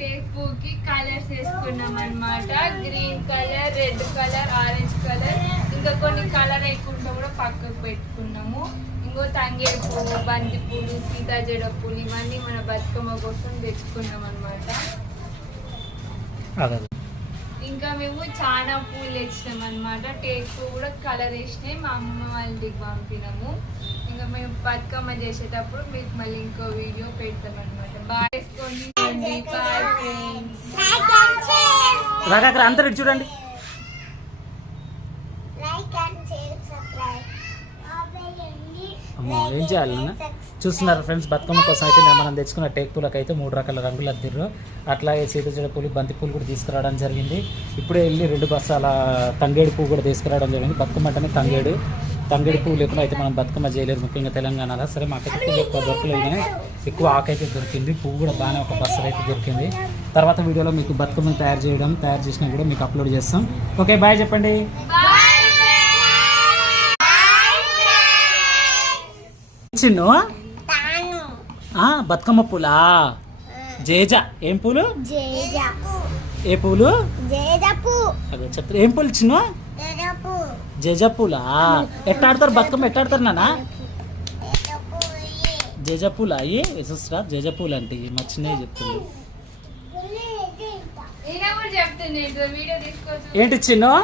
Take పూకి colours వేసుకున్నాం అన్నమాట. Green colour, red colour, orange colour, ఇంకా కొన్ని కలర్ వేయకుండా కూడా పక్కకు పెట్టుకున్నాము. ఇంకో తంగేడు పువ్వు, బంతి పూలు, సీతాజడ పూలు ఇవన్నీ మన బతుకమ్మ కోసం తెచ్చుకున్నాం అన్నమాట. ఇంకా మేము చాలా పూలు తెచ్చినాం అన్నమాట. టేక్ పువ్వు కూడా కలర్ వేసినాయి, మా అమ్మ వాళ్ళ ఇంటికి పంపినాము. ఇంకా మేము బతుకమ్మ చేసేటప్పుడు మీకు మళ్ళీ ఇంకో వీడియో పెడతాం అనమాట. బాగా వేసుకోండి. అందరు చూడండి. ఏం చేయాలి చూస్తున్నారు ఫ్రెండ్స్, బతుకమ్మ కోసం అయితే మనం తెచ్చుకున్న టేక్ పూలకు అయితే 3 రకాల రంగులు అద్దిర్రు. అట్లాగే సీతాజడ పూలు, బంతి పూలు కూడా తీసుకురావడం జరిగింది. ఇప్పుడే వెళ్ళి 2 బస్తాల తంగేడు పువ్వు కూడా తీసుకురావడం జరిగింది. బతుకమ్మ అంటేనే తంగేడు పువ్వు లేకుండా అయితే మనం బతుకమ్మ చేయలేరు, ముఖ్యంగా తెలంగాణలో. సరే మాకైతే పువ్వు ఎక్కువ దొరకలేదు కానీ ఎక్కువ ఆకైతే దొరికింది. పువ్వు కూడా బాగానే ఒక బస్తా అయితే దొరికింది. తర్వాత వీడియోలో మీకు బతుకమ్మని తయారు చేసినా కూడా మీకు అప్లోడ్ చేస్తాం. ఓకే, బాయ్ చెప్పండి. చిన్ను బతుకమ్మ పూలా? జేజ ఏం పూలు? ఏ పూలు? అదే చెప్తారు. ఏం పూలు చిన్ను? జేజ పూలా? ఎట్టాడతారు బతుకమ్మ? ఎట్టాడతారు నాన్న? జేజ పూల అయ్యి చూసరా? జేజ పూలు అంటే మచ్చినాయి చెప్తుంది. ఏంటి చిన్ను?